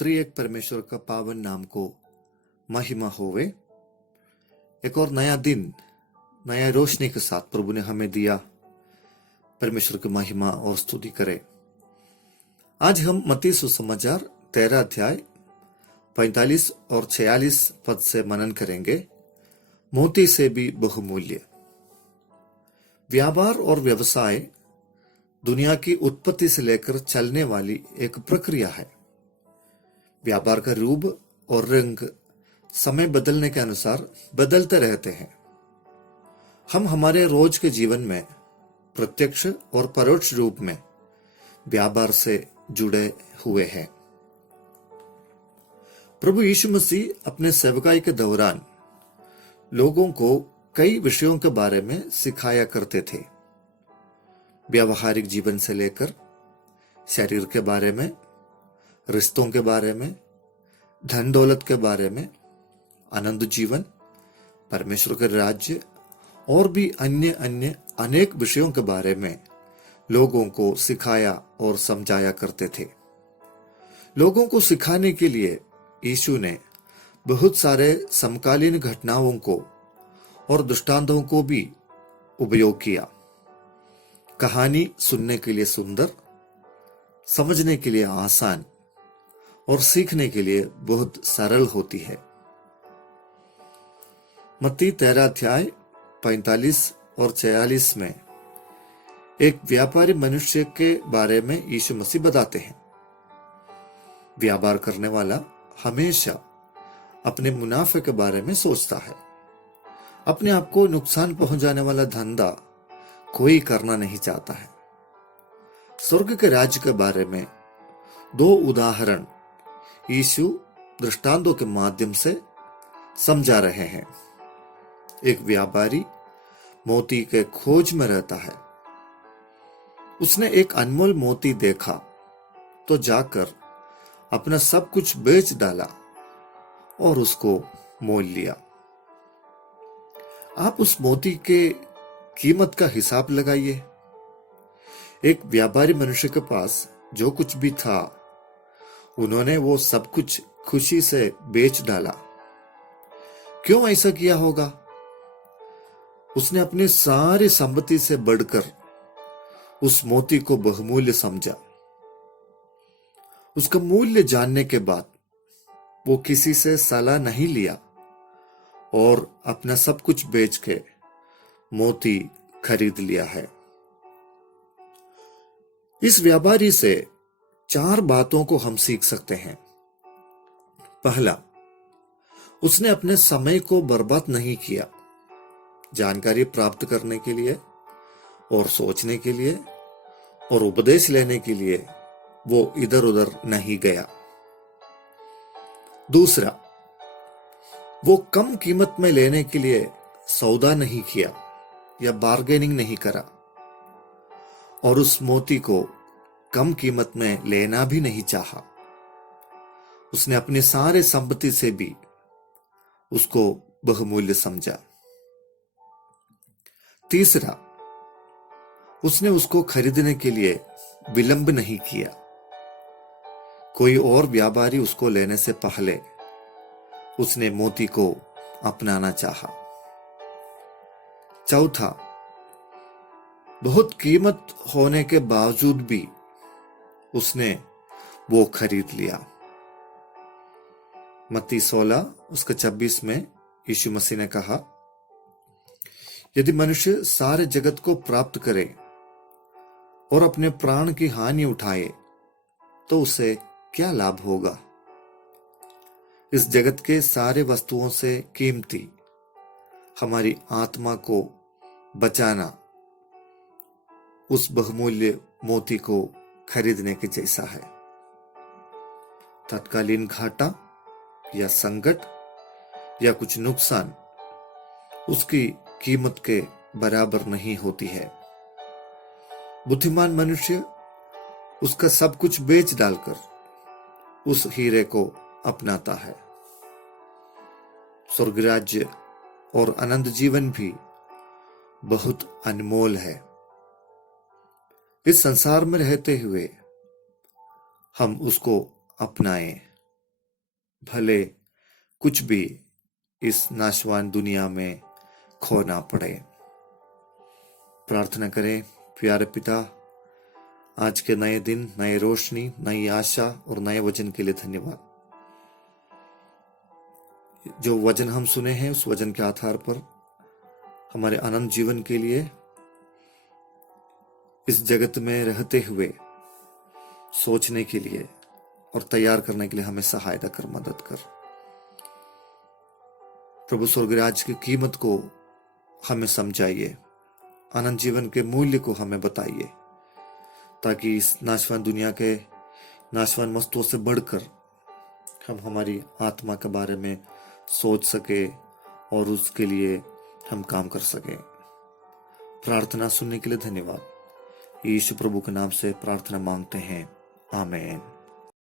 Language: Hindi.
त्रिएक परमेश्वर का पावन नाम को महिमा होवे। एक और नया दिन नया रोशनी के साथ प्रभु ने हमें दिया। परमेश्वर की महिमा और स्तुति करें। आज हम मत्ती सुसमाचार 13 अध्याय 45 और 46 पद से मनन करेंगे। मोती से भी बहुमूल्य। व्यापार और व्यवसाय दुनिया की उत्पत्ति से लेकर चलने वाली एक प्रक्रिया है। व्यापार का रूप और रंग समय बदलने के अनुसार बदलते रहते हैं। हम हमारे रोज के जीवन में प्रत्यक्ष और परोक्ष रूप में व्यापार से जुड़े हुए हैं। प्रभु यीशु मसीह अपने सेवकाई के दौरान लोगों को कई विषयों के बारे में सिखाया करते थे। व्यावहारिक जीवन से लेकर शरीर के बारे में, रिश्तों के बारे में, धन दौलत के बारे में, आनंद जीवन, परमेश्वर के राज्य और भी अन्य अनेक विषयों के बारे में लोगों को सिखाया और समझाया करते थे। लोगों को सिखाने के लिए यीशु ने बहुत सारे समकालीन घटनाओं को और दृष्टांतों को भी उपयोग किया। कहानी सुनने के लिए सुंदर, समझने के लिए आसान और सीखने के लिए बहुत सरल होती है। मत्ती 13 अध्याय 45 और 46 में एक व्यापारी मनुष्य के बारे में यीशु मसीह बताते हैं। व्यापार करने वाला हमेशा अपने मुनाफे के बारे में सोचता है। अपने आप को नुकसान पहुंचाने वाला धंधा कोई करना नहीं चाहता है। स्वर्ग के राज्य के बारे में 2 उदाहरण यीशु दृष्टांतों के माध्यम से समझा रहे हैं। एक व्यापारी मोती के खोज में रहता है। उसने एक अनमोल मोती देखा तो जाकर अपना सब कुछ बेच डाला और उसको मोल लिया। आप उस मोती के कीमत का हिसाब लगाइए। एक व्यापारी मनुष्य के पास जो कुछ भी था, उन्होंने वो सब कुछ खुशी से बेच डाला। क्यों ऐसा किया होगा? उसने अपनी सारी संपत्ति से बढ़कर उस मोती को बहुमूल्य समझा। उसका मूल्य जानने के बाद वो किसी से सलाह नहीं लिया और अपना सब कुछ बेच के मोती खरीद लिया है। इस व्यापारी से 4 बातों को हम सीख सकते हैं। पहला, उसने अपने समय को बर्बाद नहीं किया। जानकारी प्राप्त करने के लिए और सोचने के लिए और उपदेश लेने के लिए वो इधर उधर नहीं गया। दूसरा, वो कम कीमत में लेने के लिए सौदा नहीं किया या बार्गेनिंग नहीं करा और उस मोती को कम कीमत में लेना भी नहीं चाहा। उसने अपनी सारे संपत्ति से भी उसको बहुमूल्य समझा। तीसरा, उसने उसको खरीदने के लिए विलंब नहीं किया। कोई और व्यापारी उसको लेने से पहले उसने मोती को अपनाना चाहा। चौथा, बहुत कीमत होने के बावजूद भी उसने वो खरीद लिया। मत्ती 16 उसका 26 में यीशु मसीह ने कहा, यदि मनुष्य सारे जगत को प्राप्त करे और अपने प्राण की हानि उठाए तो उसे क्या लाभ होगा? इस जगत के सारे वस्तुओं से कीमती हमारी आत्मा को बचाना उस बहुमूल्य मोती को खरीदने के जैसा है। तत्कालीन घाटा या संकट या कुछ नुकसान उसकी कीमत के बराबर नहीं होती है। बुद्धिमान मनुष्य उसका सब कुछ बेच डालकर उस हीरे को अपनाता है। स्वर्ग राज्य और अनंत जीवन भी बहुत अनमोल है। इस संसार में रहते हुए हम उसको अपनाएं भले कुछ भी इस नाशवान दुनिया में खोना पड़े। प्रार्थना करें। प्यारे पिता, आज के नए दिन, नए रोशनी, नई आशा और नए वचन के लिए धन्यवाद। जो वचन हम सुने हैं उस वचन के आधार पर हमारे अनंत जीवन के लिए इस जगत में रहते हुए सोचने के लिए और तैयार करने के लिए हमें सहायता कर, मदद कर। प्रभु स्वर्गराज की कीमत को हमें समझाइए, अनंत जीवन के मूल्य को हमें बताइए, ताकि इस नाशवान दुनिया के नाशवान वस्तुओं से बढ़कर हम हमारी आत्मा के बारे में सोच सके और उसके लिए हम काम कर सके। प्रार्थना सुनने के लिए धन्यवाद। यीशु प्रभु के नाम से प्रार्थना मांगते हैं, आमीन।